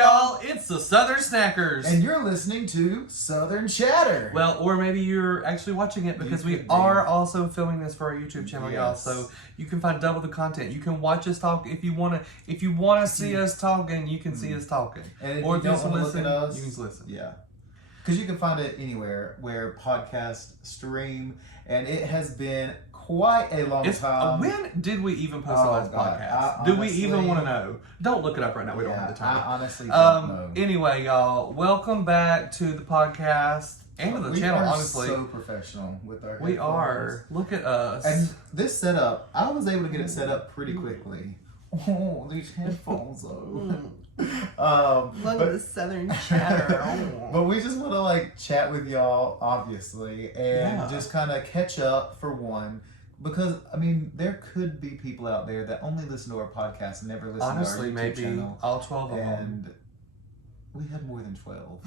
y'all, it's the Southern Snackers. And you're listening to Southern Chatter. Well, or maybe you're actually watching it because we are also filming this for our YouTube channel, y'all. So you can find double the content. You can watch us talk if you wanna. If you wanna see us talking, you can see us talking. And if or you if you don't just want to listen, look at us, you can just listen. Yeah. Because you can find it anywhere where podcasts stream, and it has been quite a long time. When did we even post the last podcast? Do we even want to know? Don't look it up right now. We don't have the time. I honestly don't know. Anyway, y'all, welcome back to the podcast and to the channel. Honestly, so professional with our. We are. Look at us. And this setup, I was able to get it set up pretty quickly. Oh, these headphones though. Look at the Southern Chatter. But we just want to like chat with y'all, obviously, and just kind of catch up for one. Because, I mean, there could be people out there that only listen to our podcast and never listen to our YouTube channel. All 12 of them. And we have more than 12.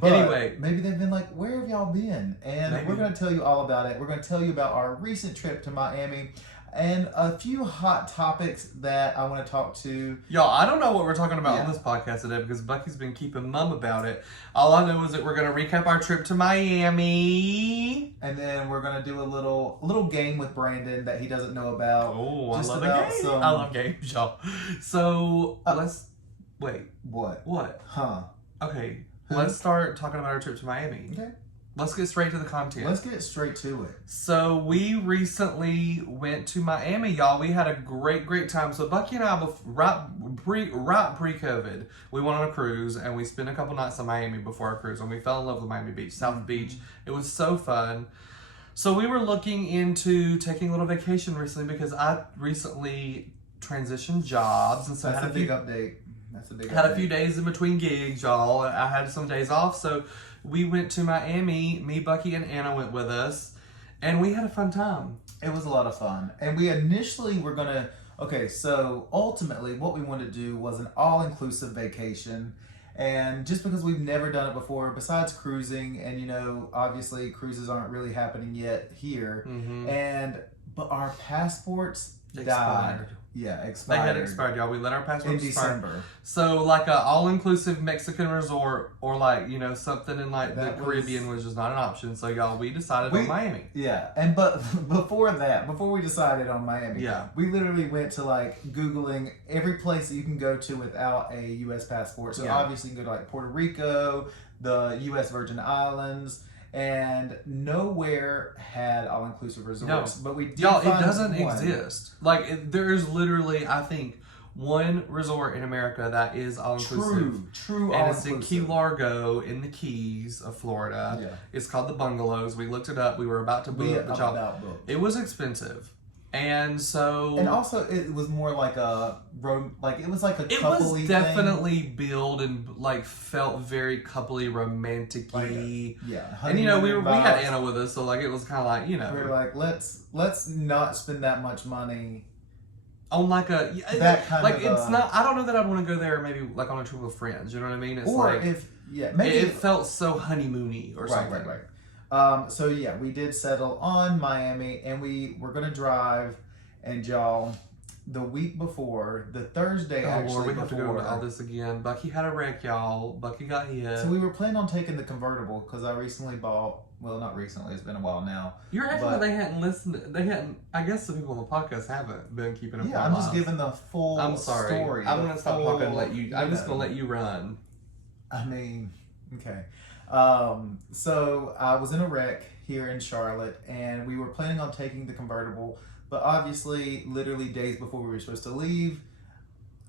But anyway. Maybe they've been like, where have y'all been? And we're going to tell you all about it. We're going to tell you about our recent trip to Miami and a few hot topics that I want to talk to. Y'all, I don't know what we're talking about on this podcast today because Bucky's been keeping mum about it. All I know is that we're going to recap our trip to Miami. And then we're going to do a little game with Brandon that he doesn't know about. Oh, I love games. I love games, y'all. So, let's... Wait. What? Huh. Okay, let's start talking about our trip to Miami. Okay. Let's get straight to the content. Let's get straight to it. So we recently went to Miami, y'all. We had a great time. So Bucky and I, right pre-COVID, we went on a cruise and we spent a couple nights in Miami before our cruise, and we fell in love with Miami Beach, South Beach. It was so fun. So we were looking into taking a little vacation recently because I recently transitioned jobs, and so That's I had a big update. Had a few days in between gigs, y'all. I had some days off, so we went to Miami. Me, Bucky, and Anna went with us, and we had a fun time. It was a lot of fun. And we initially were going to... Okay, so ultimately what we wanted to do was an all-inclusive vacation. And just because we've never done it before, besides cruising, and, you know, obviously cruises aren't really happening yet here. But our passports died. Yeah, expired. They had expired, y'all. We let our passports expire. In December. So, like, a all-inclusive Mexican resort or, like, you know, something in, like, the Caribbean was just not an option. So, y'all, we decided on Miami. Yeah, but before we decided on Miami, we literally went to, like, Googling every place that you can go to without a U.S. passport. So, obviously, you can go to, like, Puerto Rico, the U.S. Virgin Islands, and nowhere had all-inclusive resorts. No. But we did y'all, find it doesn't one. exist. Like, there's literally, I think, one resort in America that is all-inclusive. True and all-inclusive. it's in Key Largo in the Keys of Florida. Yeah. It's called the Bungalows. We looked it up. We were about to book, but y'all, it was expensive. And so... And also, it was more like a... Like, it was like a coupley thing. It was definitely billed and, like, felt very coupley, romantic-y. And, you know, we had Anna with us, so, like, it was kind of like, you know... We were like, let's not spend that much money... On, like, a... That kind like, of it's not... I don't know that I'd want to go there maybe, like, on a trip with friends, you know what I mean? It's or like... if... Yeah, maybe... It felt so honeymoony or something. Right. So yeah, we did settle on Miami, and we were gonna drive, and y'all, the week before, the Thursday we have to go over all this again. Bucky had a wreck, y'all. Bucky got hit. So we were planning on taking the convertible because I recently bought. Well, not recently. It's been a while now. You're acting like they hadn't listened. They hadn't. I guess the people on the podcast haven't been keeping up. Yeah, I'm just giving the full. I'm sorry. Story. I'm gonna stop talking and let you. I'm just gonna let you run. I mean, okay. So I was in a wreck here in Charlotte, and we were planning on taking the convertible, but obviously, literally days before we were supposed to leave,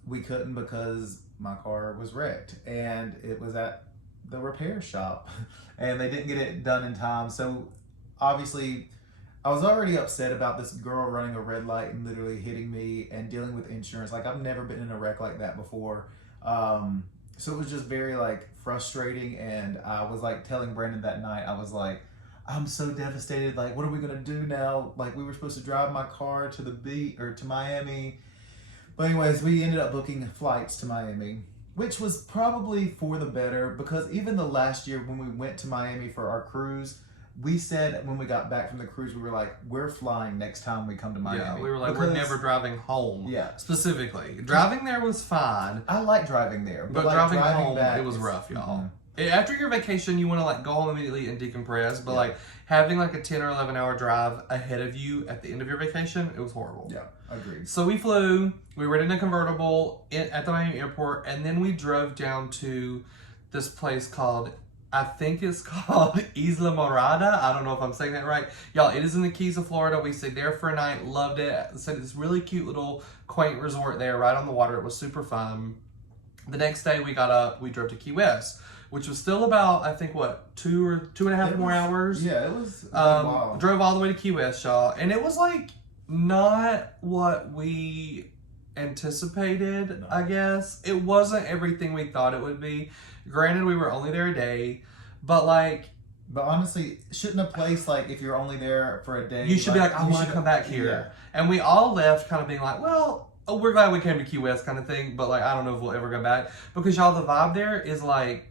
we couldn't because my car was wrecked, and it was at the repair shop, and they didn't get it done in time. So obviously, I was already upset about this girl running a red light and literally hitting me and dealing with insurance. Like, I've never been in a wreck like that before. So it was just very, like, frustrating, and I was, like, telling Brandon that night, I was like, I'm so devastated, like, what are we going to do now? Like, we were supposed to drive my car to the beach, or to Miami. But anyways, we ended up booking flights to Miami, which was probably for the better, because even the last year when we went to Miami for our cruise, we said when we got back from the cruise, we were like, we're flying next time we come to Miami. Yeah, we were like, we're never driving home. Yeah. Specifically. Driving there was fine. I like driving there. But like, driving home, back, it was rough, y'all. Mm-hmm. After your vacation, you want to like go home immediately and decompress. But like having like a 10 or 11 hour drive ahead of you at the end of your vacation, it was horrible. Yeah, agreed. So we flew, we rented a convertible at the Miami airport, and then we drove down to this place called, I think it's called Isla Morada. I don't know if I'm saying that right. Y'all, it is in the Keys of Florida. We stayed there for a night, loved it. Stayed this really cute little quaint resort there right on the water. It was super fun. The next day we got up, we drove to Key West, which was still about, I think, what, 2.5 more hours? Yeah, it was wild. Drove all the way to Key West, y'all. And it was like not what we anticipated, I guess. It wasn't everything we thought it would be. Granted, we were only there a day, but like... But honestly, shouldn't a place, like, if you're only there for a day... You should be like, I want to come back here. Yeah. And we all left kind of being like, well, we're glad we came to Key West kind of thing, but like, I don't know if we'll ever go back. Because y'all, the vibe there is like...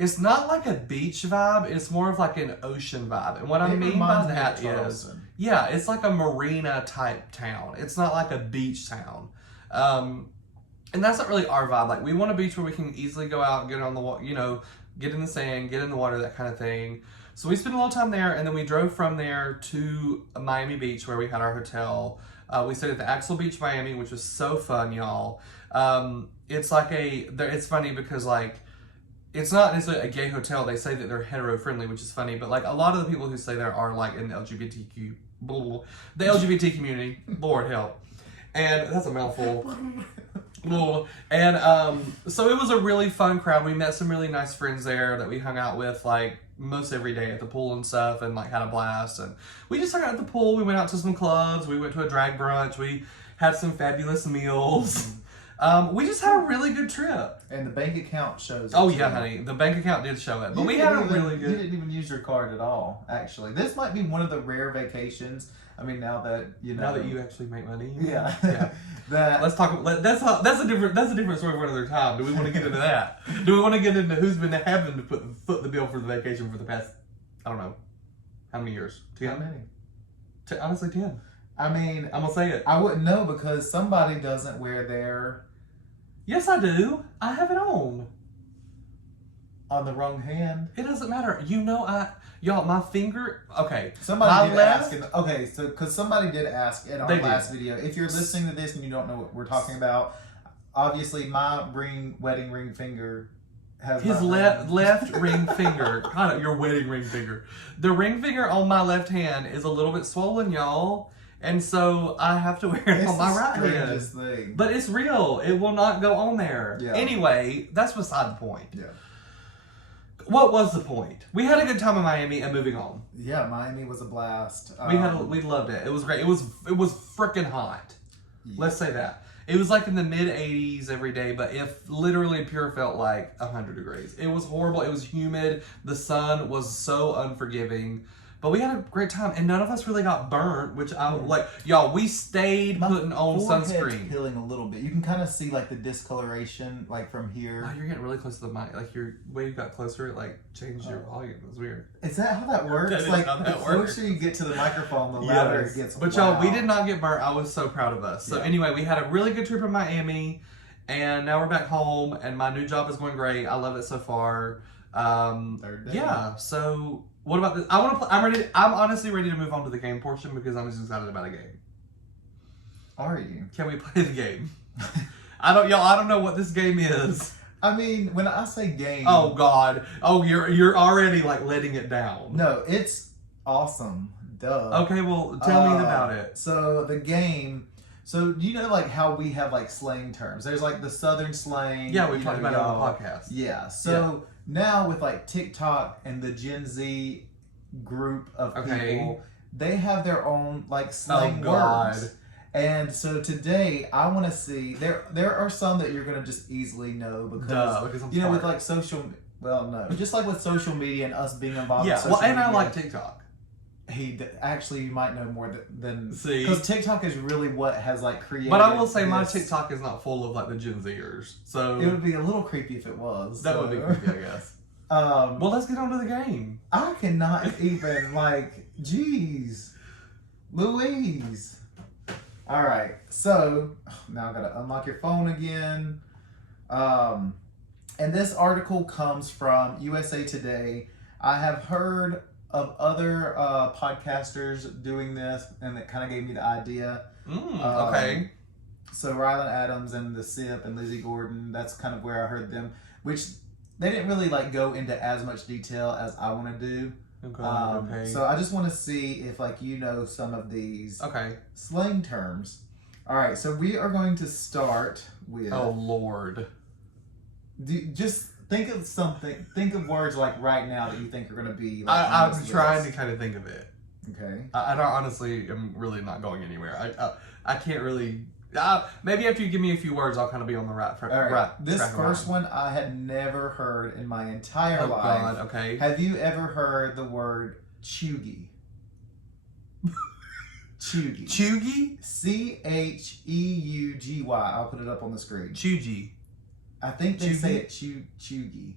It's not like a beach vibe, it's more of like an ocean vibe. And what I mean by that is... Yeah, it's like a marina type town. It's not like a beach town. And that's not really our vibe. Like, we want a beach where we can easily go out and get on the water, you know, get in the sand, get in the water, that kind of thing. So we spent a little time there, and then we drove from there to Miami Beach where we had our hotel. We stayed at the Axel Beach, Miami, which was so fun, y'all. It's like it's funny because like, it's not necessarily a gay hotel. They say that they're hetero friendly, which is funny, but like a lot of the people who stay there are like in the the LGBT community. Lord help. And that's a mouthful. And so it was a really fun crowd. We met some really nice friends there that we hung out with like most every day at the pool and stuff, and like had a blast. And we just hung out at the pool. We went out to some clubs. We went to a drag brunch. We had some fabulous meals. We just had a really good trip. And the bank account shows. Oh yeah, honey, the bank account did show it. But we had a really good. You didn't even use your card at all. Actually, this might be one of the rare vacations. I mean, now that you know. Now that you actually make money. Yeah. Yeah. Let's talk. That's a different story for another time. Do we want to get into that? Do we want to get into who's been having to foot the bill for the vacation for the past, I don't know, how many years? 10? How many? Honestly, 10. I mean, I'm gonna say it. I wouldn't know because somebody doesn't wear their. Yes, I do. I have it on the wrong hand. It doesn't matter. You know, y'all, my finger. Okay, somebody did ask. So because somebody did ask in our last video. If you're listening to this and you don't know what we're talking about, obviously my wedding ring finger has his left ring finger. God, your wedding ring finger. The ring finger on my left hand is a little bit swollen, y'all. And so I have to wear it on my right hand. Thing. But it's real. It will not go on there. Yeah. Anyway, that's beside the point. Yeah. What was the point? We had a good time in Miami and moving on. Yeah, Miami was a blast. We loved it. It was great. It was freaking hot. Yeah. Let's say that. It was like in the mid 80s every day, but it literally pure felt like 100 degrees. It was horrible. It was humid. The sun was so unforgiving. But we had a great time, and none of us really got burnt, which I like. Y'all, we stayed putting on sunscreen. Peeling a little bit. You can kind of see like the discoloration, like from here. Wow, you're getting really close to the mic. Like the way you got closer, it like changed your volume. It was weird. Is that how that works? That like how the that closer you get to the microphone, the louder it gets. But y'all, we did not get burnt. I was so proud of us. So anyway, we had a really good trip in Miami, and now we're back home, and my new job is going great. I love it so far. Third day. Yeah. So. What about this? I'm honestly ready to move on to the game portion because I'm just excited about a game. Are you? Can we play the game? I don't know what this game is. I mean, when I say game. Oh God. Oh, you're already like letting it down. No, it's awesome. Duh. Okay, well tell me about it. So the game. So do you know like how we have like slang terms? There's like the Southern slang. Yeah, we talked about it on the podcast. Yeah. So now with like TikTok and the Gen Z group of people, they have their own like slang words. And so today I want to see there are some that you're gonna just easily know because I'm you know with like just like with social media and us being involved. Yeah. In social media, I like TikTok. Actually, you might know more than see because TikTok is really what has like created. But I will say my TikTok is not full of like the Gen Zers, so it would be a little creepy if it was. That would be creepy, I guess. Well, let's get on to the game. I cannot even, like, jeez. Louise. All right. So, now I got to unlock your phone again. And this article comes from USA Today. I have heard of other podcasters doing this, and it kind of gave me the idea. Okay. So Rylan Adams and The Sip and Lizzie Gordon, that's kind of where I heard them, which they didn't really like go into as much detail as I want to do. Okay. So I just want to see if like you know some of these slang terms. All right, so we are going to start with. Oh Lord. Just think of something. Think of words like right now that you think are going to be. Like, I'm trying to kind of think of it. Okay. I don't honestly. I'm really not going anywhere. I can't really. Maybe after you give me a few words, I'll kind of be on the right track. Right. This first one I had never heard in my entire life. God, okay. Have you ever heard the word cheugy? Cheugy. Cheugy? Cheugy. I'll put it up on the screen. Cheugy. I think they say it cheugy.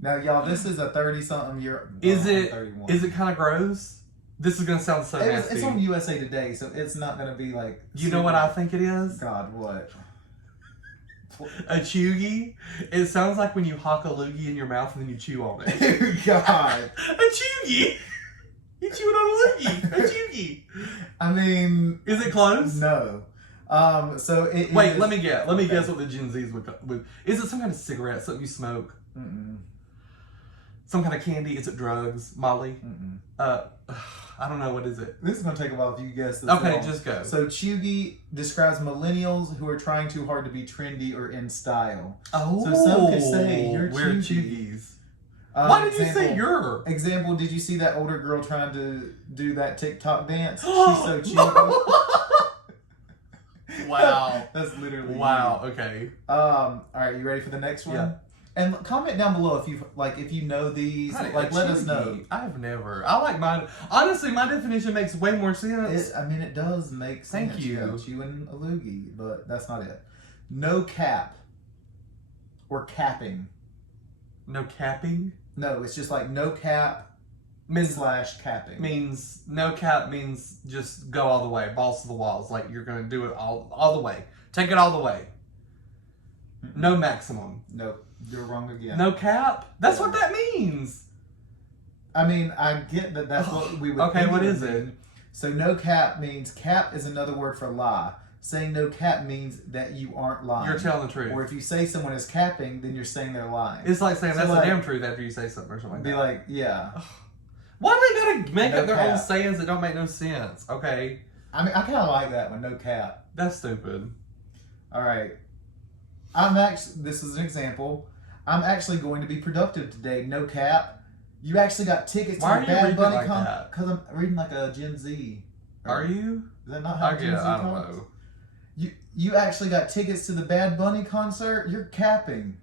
Now, y'all, this is a 30-something year. Is it 31. Is it kind of gross? This is gonna sound so nasty. It's on USA Today, so it's not gonna be like. You know what I think it is? God, what? A cheugy? It sounds like when you hock a loogie in your mouth and then you chew on it. God. A cheugy. You chewing on a loogie. A cheugy. I mean, is it close? No. So it. Wait, let me guess. Let me guess what the Gen Zs would. Is it some kind of cigarette? Something you smoke? Mm-mm. Some kind of candy? Is it drugs? Molly? Mm-mm. I don't know. What is it? This is gonna take a while if you guess this. Okay, long. just go. So cheugy describes millennials who are trying too hard to be trendy or in style. Oh, so some could say you're we're cheugy. cheugies. Why did you say you're? Example, did you see that older girl trying to do that TikTok dance? She's so cheugy. Wow. That's literally wow. You. Okay. All right, you ready for the next one? Yeah. And comment down below if you know these. Like, let us know. I've never. I like mine. Honestly, my definition makes way more sense. It does make sense. Thank you. Chewing a loogie, but that's not it. No cap. Or capping. No capping? No, it's just like no cap / capping. Means no cap means just go all the way, balls to the walls. Like you're gonna do it all the way. Take it all the way. No maximum. Nope. You're wrong again. No cap? That's what that means. I mean, I get that that's what we would okay, think what it is would it? mean. So no cap means cap is another word for lie. Saying no cap means that you aren't lying. You're telling the truth. Or if you say someone is capping, then you're saying they're lying. It's like saying so that's like, the damn truth after you say something or something like be that. Like, yeah. Why do they gotta make no up their cap. own sayings that don't make no sense? Okay. I mean, I kind of like that one, no cap. That's stupid. All right. This is an example. I'm actually going to be productive today, no cap. You actually got tickets Why to the Bad Bunny like that? Because I'm reading like a Gen Z. Are you? Is that not how Gen Z I don't talks? know. You actually got tickets to the Bad Bunny concert? You're capping.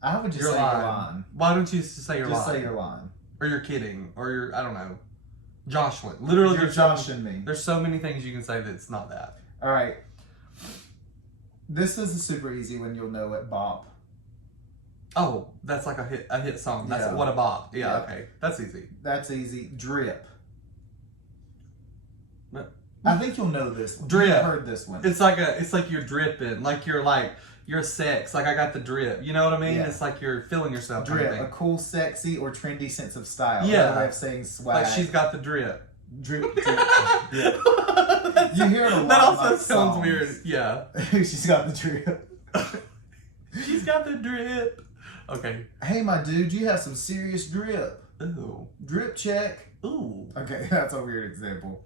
I would just say you're lying. Why don't you just say you're lying? Just say you're lying. Or you're kidding. Or you're, I don't know. Joshua. Literally, you're joshing me. There's so many things you can say that's not that. All right. This is a super easy one. You'll know it. Bop. Oh, that's like a hit song. That's what a bop. Yeah, okay. That's easy. That's easy. Drip. But, I think you'll know this one. Drip. You've heard this one. It's like you're dripping. Like you're sex. Like I got the drip. You know what I mean? Yeah. It's like you're feeling yourself. Drip. A cool, sexy, or trendy sense of style. Yeah. Another way of saying swag. Like she's got the drip. Drip. Yeah. You hear it a lot. That also like sounds songs. weird. Yeah. She's got the drip. She's got the drip. Okay. Hey, my dude, you have some serious drip. Ooh. Drip check. Ooh. Okay, that's a weird example.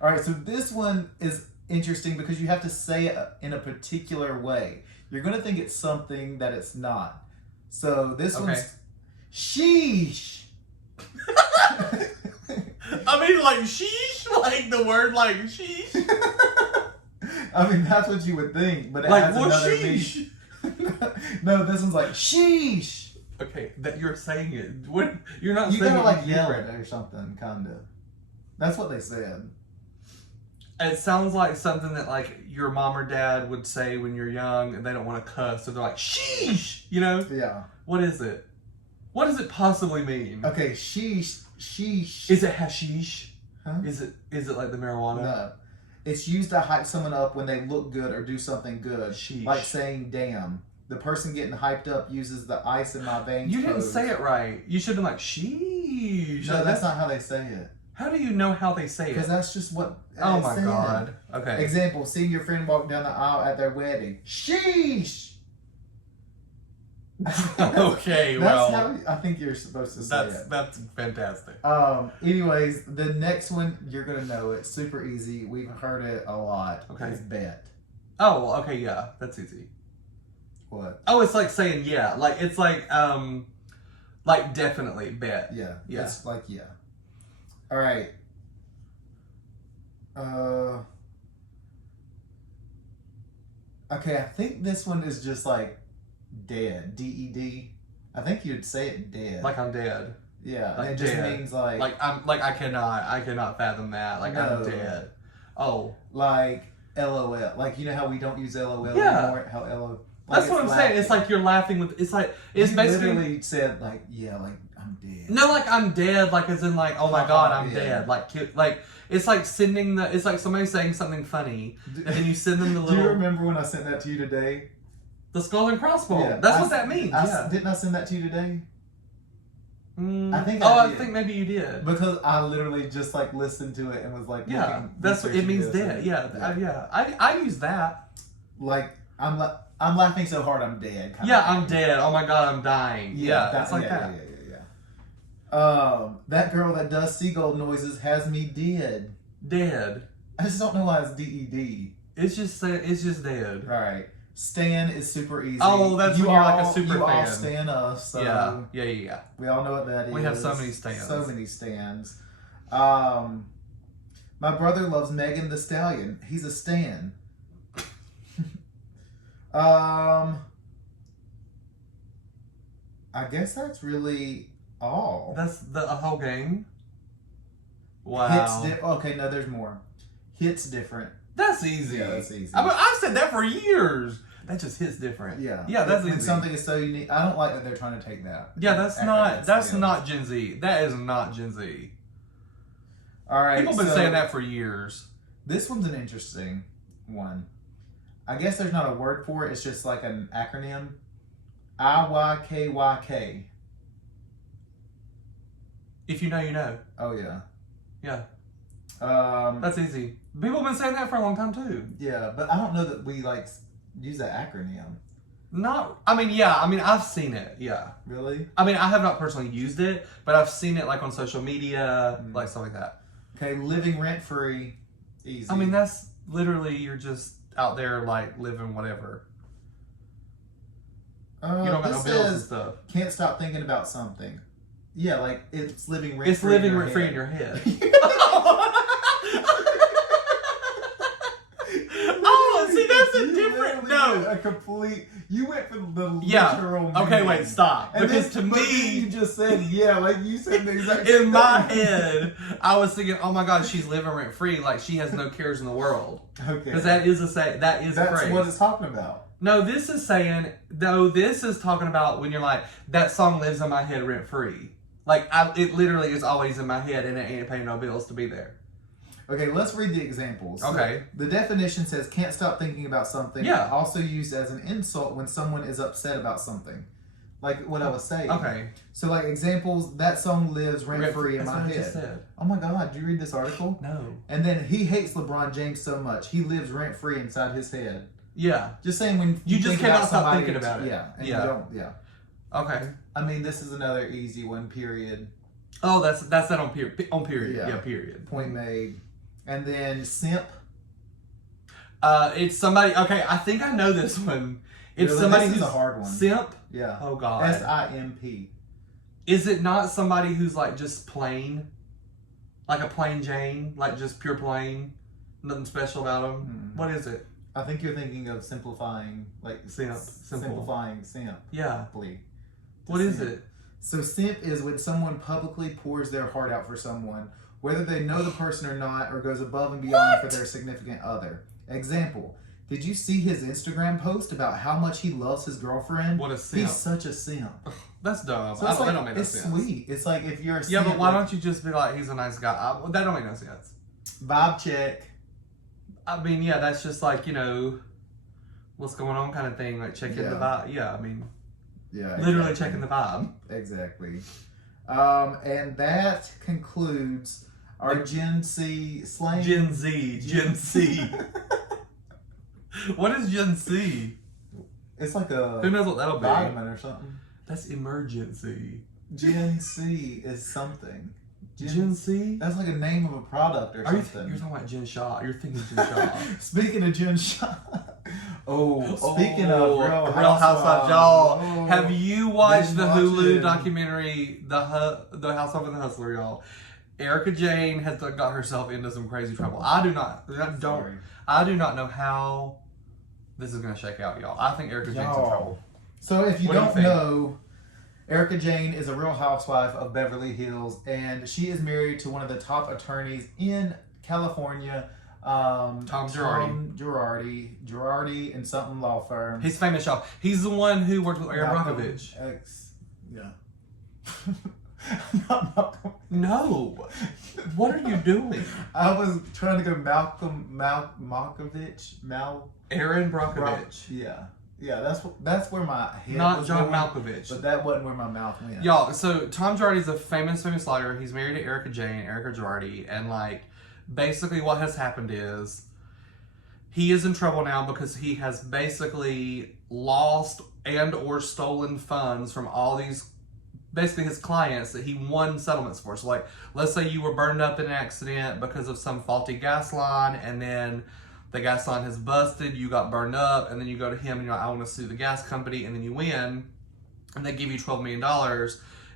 All right, so this one is interesting because you have to say it in a particular way. You're going to think it's something that it's not. So this one's sheesh. I mean, like sheesh, like the word like sheesh. I mean, that's what you would think, but it like has another sheesh. meaning. No, this one's like sheesh. Okay, that you're saying it. What you're not. You saying gotta it like yell it or something, kinda. That's what they said. It sounds like something that like your mom or dad would say when you're young and they don't want to cuss, so they're like, sheesh, you know? Yeah. What is it? What does it possibly mean? Okay, sheesh. Is it hashish? Huh? Is it like the marijuana? No. It's used to hype someone up when they look good or do something good. Sheesh. Like saying, damn. The person getting hyped up uses the ice in my veins. You didn't pose. say it right. You should have been like, sheesh. No, that's not how they say it. How do you know how they say Because it? that's just what. Oh it's my saying. God. Okay. Example: seeing your friend walk down the aisle at their wedding. Sheesh. Okay, That's well. how I think you're supposed to say it. That's fantastic. Anyways, the next one you're gonna know it. Super easy. We've heard it a lot. Okay. It's bet. Oh, well, okay, yeah, that's easy. What? Oh, it's like saying yeah. Like it's like definitely bet. Yeah. Yeah. It's like yeah. All right. Okay, I think this one is just like dead. DED. I think you'd say it dead. Like I'm dead. yeah, like and it just dead. means like I cannot fathom that. Like No. I'm dead. Oh. like LOL. Like you know how we don't use LOL Yeah. anymore. How LOL. That's what I'm saying. It's like you're laughing with. It's like it's you basically. literally said like yeah, like I'm dead. No, like I'm dead. Like as in like oh my God, I'm Yeah. dead. Like it's like sending the. It's like somebody saying something funny, and then you send them the Do you little remember when I sent that to you today? the skull and crossbones. Yeah, That's what that means. Yeah. Didn't I send that to you today? I think Oh, I I did. think maybe you did. Because I literally just like listened to it and was like, Yeah, looking, that's what it means. researching Dead. this Yeah, and- yeah. I use that. Like I'm laughing so hard I'm dead. Kind Yeah, of I'm dead. Oh my God, I'm dying. Yeah, it's like that. Yeah. That girl that does seagull noises has me dead. Dead. I just don't know why it's DED. It's just dead. All right. Stan is super easy. Oh, that's when you're like a super you all fan. stan us. So Yeah. we all know what that is. We have so many stans. So many stans. My brother loves Megan Thee Stallion. He's a stan. I guess that's really all. That's the whole game. Wow. Okay, no, there's more. Hits different. That's easy. Yeah, that's easy. I mean, I've said that for years. That just hits different. Yeah. Yeah, that's when easy. something is so unique. I don't like that they're trying to take that. Yeah, that's Yeah. not Gen Z. That is not Gen Z. All right. People have been so saying that for years. This one's an interesting one. I guess there's not a word for it. It's just like an acronym. IYKYK. If you know, you know. Oh yeah. Yeah. That's That's easy. People have been saying that for a long time too. yeah, but I don't know that we like use that acronym. I've seen it. Yeah. Really? I mean, I have not personally used it, but I've seen it like on social media, like stuff like that. Okay, living rent free. Easy. I mean, that's literally you're just out there like living whatever. You don't got no this bills and says, stuff. can't stop thinking about something. Yeah, like it's living rent It's free. living rent free in your head. Oh, see, that's a different. No. A complete. You went for the Yeah. literal. Okay, meaning. wait, stop. And Because then, to but then me, you just said yeah, like you said the exact. in same my thing. head, I was thinking, oh my God, she's living rent free, like she has no cares in the world. Okay. Because that is a That's phrase. what it's talking about. No, this is talking about when you're like, that song lives in my head rent free. Like, it literally is always in my head and it ain't paying no bills to be there. Okay, let's read the examples. Okay. The definition says can't stop thinking about something. Yeah. Also used as an insult when someone is upset about something. Like what I was saying. Okay. So like examples, that song lives rent free in That's my what I just head. said. Oh my God, did you read this article? No. And then he hates LeBron James so much, he lives rent free inside his head. Yeah. Just saying when You just think cannot about stop somebody, thinking about it. Yeah. And Yeah. you don't, yeah. Okay. I mean, this is another easy one, period. Oh, that's that on period. On period. Yeah. Yeah, period. Point made. And then simp. It's somebody. Okay, I think I know this one. It's Really? somebody This is who's a hard one. Simp. Yeah. Oh God. SIMP. Is it not somebody who's like just plain, like a plain Jane, like just pure plain, nothing special about them? Mm. What is it? I think you're thinking of simplifying, like Simp. Simple. simplifying simp. Yeah. Simply. What is Simp. it? So simp is when someone publicly pours their heart out for someone, whether they know the person or not, or goes above and beyond for their significant other. Example, did you see his Instagram post about how much he loves his girlfriend? What a simp. He's such a simp. That's dumb. So That don't make no sense. It's sweet. It's like if you're a Yeah, simp, but why don't you just be like, he's a nice guy? That don't make no sense. vibe check. I mean, yeah, that's just like, you know, what's going on kind of thing. Like checking the vibe. Yeah, I mean, literally checking the vibe. Exactly. And that concludes our Gen Z slang. Gen Z. What is Gen Z? It's like a Who knows what that'll be? vitamin or something. That's emergency. Gen Z is something. Gen Z? That's like a name of a product or something. You're talking about Jen Shaw. You're thinking Jen Shaw. Speaking of Jen Shaw. Speaking of Real Housewives, y'all. Oh, Have you watched the Hulu watching. documentary, The Housewife and the Hustler, y'all? Erica Jane has got herself into some crazy trouble. I do not know how this is gonna shake out, y'all. I think Erica Jane's in trouble. So if you What do you don't think? know, Erica Jane is a Real Housewife of Beverly Hills, and she is married to one of the top attorneys in California, Tom Girardi and something law firm. He's famous, y'all. He's the one who worked with Aaron Malcolm Brockovich. X, yeah. Not Malcolm. No. What are you doing? I was trying to go Malkovich. Aaron Brockovich. Yeah, that's where my head Not was John going, Malkovich. but that wasn't where my mouth went. Y'all, so Tom Girardi's a famous lawyer. He's married to Erica Jane, Erica Girardi, and like basically what has happened is he is in trouble now because he has basically lost and or stolen funds from all these basically his clients that he won settlements for. So like, let's say you were burned up in an accident because of some faulty gas line, and then the gas line has busted, you got burned up, and then you go to him and you're like, I want to sue the gas company, and then you win, and they give you $12 million,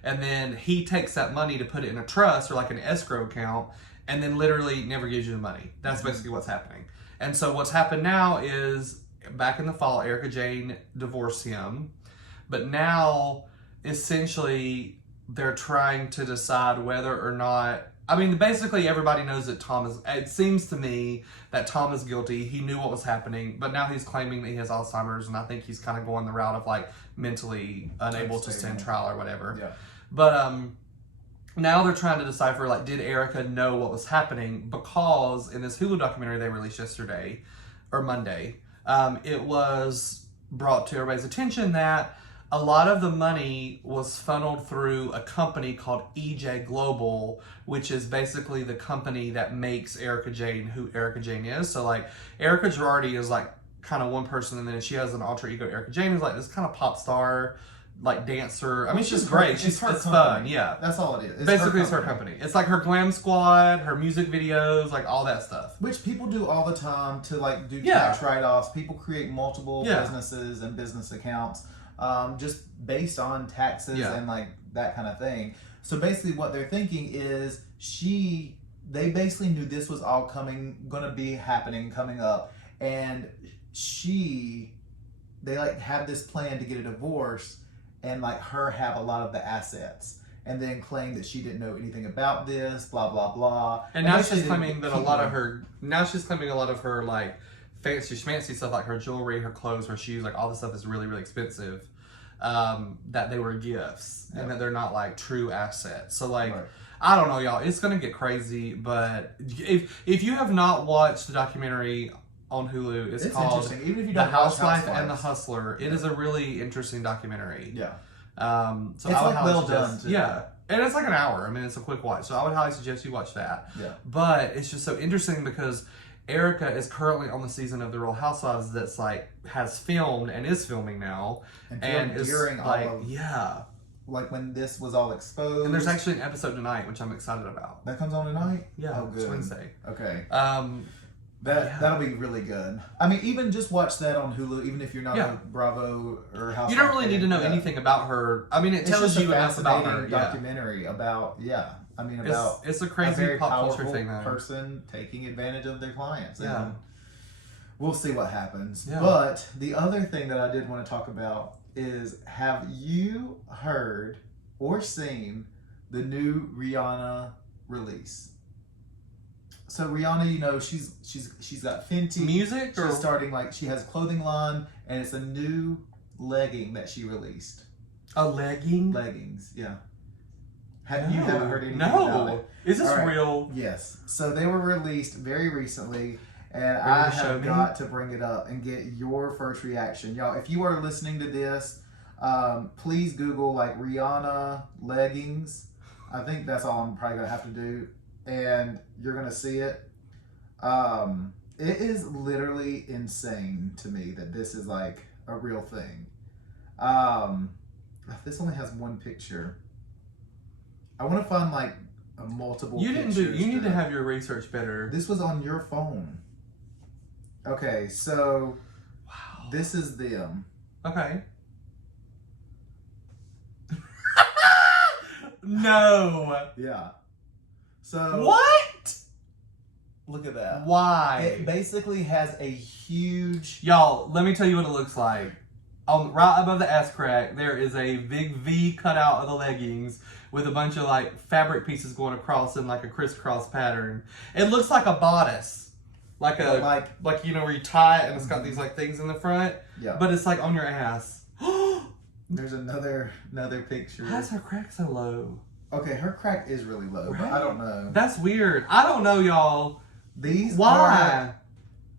and then he takes that money to put it in a trust or like an escrow account, and then literally never gives you the money. That's basically what's happening. And so what's happened now is, back in the fall, Erica Jane divorced him, but now essentially they're trying to decide whether or not, I mean, basically everybody knows that it seems to me that Tom is guilty. He knew what was happening, but now he's claiming that he has Alzheimer's, and I think he's kind of going the route of like mentally unable to stand trial or whatever. Yeah. But now they're trying to decipher, like, did Erica know what was happening? Because in this Hulu documentary they released yesterday, or Monday, it was brought to everybody's attention that a lot of the money was funneled through a company called EJ Global, which is basically the company that makes Erica Jane who Erica Jane is. So like Erica Girardi is like kind of one person, and then she has an alter ego. Erica Jane is like this kind of pop star, like dancer. I mean, she's great. It's fun. Yeah. That's all it is. Basically, it's her company. It's like her glam squad, her music videos, like all that stuff. Which people do all the time to like do tax write-offs. People create multiple Yeah. businesses and business accounts just based on taxes and like that kind of thing. So basically what they're thinking is they basically knew this was all coming up, and they like have this plan to get a divorce and like her have a lot of the assets, and then claim that she didn't know anything about this, blah blah blah. And now she's claiming that a lot of her like fancy schmancy stuff, like her jewelry, her clothes, her shoes, like all this stuff is really, really expensive. That they were gifts and that they're not like true assets. So like, I don't know, y'all. It's gonna get crazy. But if you have not watched the documentary on Hulu, it's called interesting. Even if you The don't watch Housewife and the Hustler. It is a really interesting documentary. Yeah. So it's I would like well done too. Yeah. And it's like an hour. I mean, it's a quick watch. So I would highly suggest you watch that. Yeah. But it's just so interesting because Erica is currently on the season of The Real Housewives that's like has filmed and is filming now, and is during like all of, like when this was all exposed. And there's actually an episode tonight which I'm excited about. That comes on tonight. Yeah, oh, good. It's Wednesday. Okay. That'll be really good. I mean, even just watch that on Hulu, even if you're not a Bravo or Housewives. You don't really need to know anything about her. I mean, it tells you enough about her. Documentary about I mean, about it's a crazy very pop powerful culture thing, though. person taking advantage of their clients. Yeah. And we'll see what happens. Yeah. But the other thing that I did want to talk about is, have you heard or seen the new Rihanna release? So Rihanna, you know, she's got Fenty Music or she's starting like she has a clothing line, and it's a new legging that she released. a legging? Leggings, yeah. You haven't heard anything No. about it? Is this All right. real? Yes. So they were released very recently, and Are you I gonna show have me? got to bring it up and get your first reaction, y'all. If you are listening to this, please Google like Rihanna leggings. I think that's all I'm probably gonna have to do, and you're gonna see it. It is literally insane to me that this is like a real thing. This only has one picture. I want to find like a multiple. You didn't do. pictures You need to have your research better. This was on your phone. Okay, so Wow. this is them. Okay. No. Yeah. So What? look at that. Why? It basically has a huge. Y'all, let me tell you what it looks like. On right above the ass crack, there is a big V cut out of the leggings with a bunch of like fabric pieces going across in like a crisscross pattern. It looks like a bodice, like you know where you tie it and it's got these like things in the front, Yeah. but it's like on your ass. There's another picture. How's her crack so low? Okay, her crack is really low, but Right. I don't know. That's weird. I don't know, y'all. These are. Why?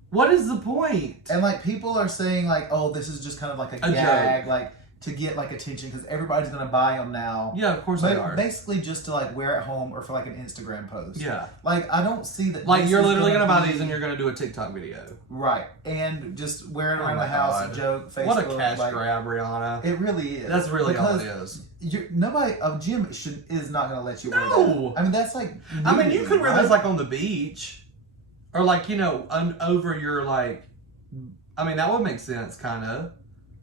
What is the point? And like people are saying like, oh, this is just kind of like a gag, like to get like attention because everybody's gonna buy them now. Yeah, of course they are. Basically, just to like wear at home or for like an Instagram post. Yeah. Like I don't see that. Like this you're is literally gonna buy be- these and you're gonna do a TikTok video. right, and just wear it Oh around my the house, God. joke, Facebook. What a cash like, grab, Rihanna. It really is. That's really all it Because is. Nobody, a gym is not gonna let you wear No. that. I mean, that's like. I mean, you could wear right? those like on the beach, or like over your like. I mean, that would make sense, kind of.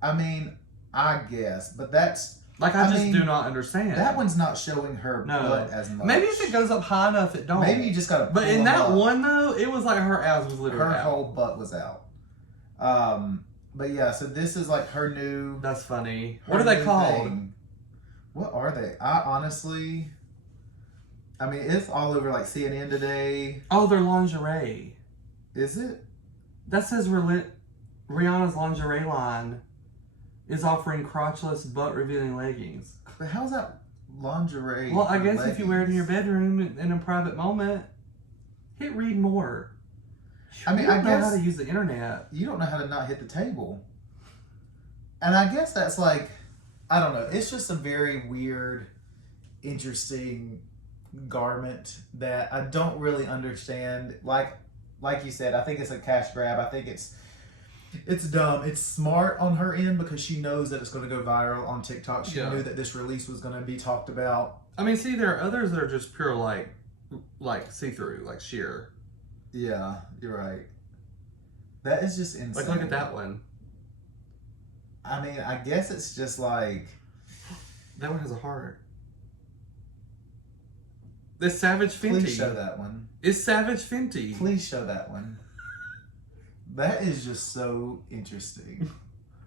I mean, I guess, but that's. Like I just mean, do not understand. That one's not showing her No. butt as much. Maybe if it goes up high enough, it don't. Maybe you just gotta. But pull in them that up. one though, it was like her ass was literally Her out. whole butt was out. But yeah, so this is like her new. That's funny. her What are they new called? thing. What are they? I honestly. I mean, it's all over like CNN today. Oh, they're lingerie. Is it? That says Rihanna's lingerie line is offering crotchless, butt revealing leggings. But how's that lingerie? Well, I for guess if you wear it in your leggings? bedroom in a private moment, hit read more. I mean, You I don't know how guess to use the internet. you don't know how to not hit the table. And I guess that's like, I don't know. It's just a very weird, interesting garment that I don't really understand. Like you said, I think it's a cash grab. I think it's dumb. It's smart on her end because she knows that it's going to go viral on TikTok. She Yeah. knew that this release was going to be talked about. I mean, see, there are others that are just pure like see-through, like sheer. Yeah, you're right. That is just insane. Like, look at that one. I mean, I guess it's just like. That one has a heart. This Savage Fenty. Please show that one. It's Savage Fenty. Please show that one. That is just so interesting.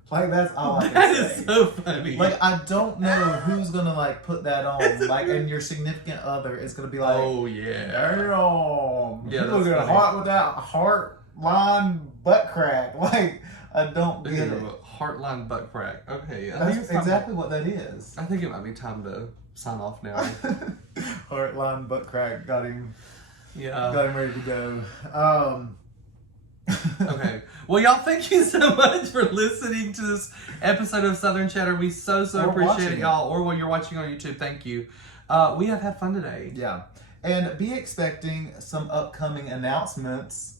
Like that's all I can That say. is so funny. Like I don't know who's gonna like put that on. Like and your significant other is gonna be like, oh yeah. damn, Yeah, you look that's at funny. heart with that heart line butt crack. Like I don't get it. Heartline butt crack. Okay, I think That's it's time exactly what that is. I think it might be time to sign off now. Heart line butt crack got him Yeah. ready to go. Okay. Well, y'all, thank you so much for listening to this episode of Southern Chatter. We so Or appreciate watching it, it. y'all. Or when you're watching on YouTube, thank you. We have had fun today. Yeah. And be expecting some upcoming announcements.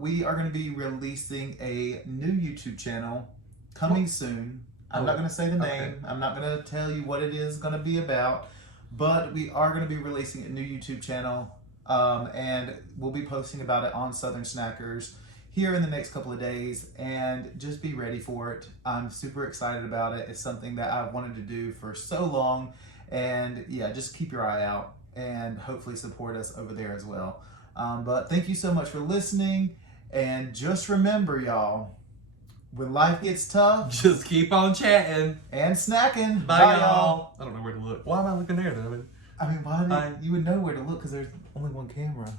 We are going to be releasing a new YouTube channel coming soon. I'm not going to say the Okay. name. I'm not going to tell you what it is going to be about. But we are going to be releasing a new YouTube channel. And we'll be posting about it on Southern Snackers here in the next couple of days. And just be ready for it. I'm super excited about it. It's something that I've wanted to do for so long. And yeah, just keep your eye out and hopefully support us over there as well. But thank you so much for listening. And just remember, y'all, when life gets tough Just keep on chatting. and snacking. Bye, y'all. I don't know where to look. Why am I looking there, though? I mean, why Bye. you would know where to look because there's only one camera.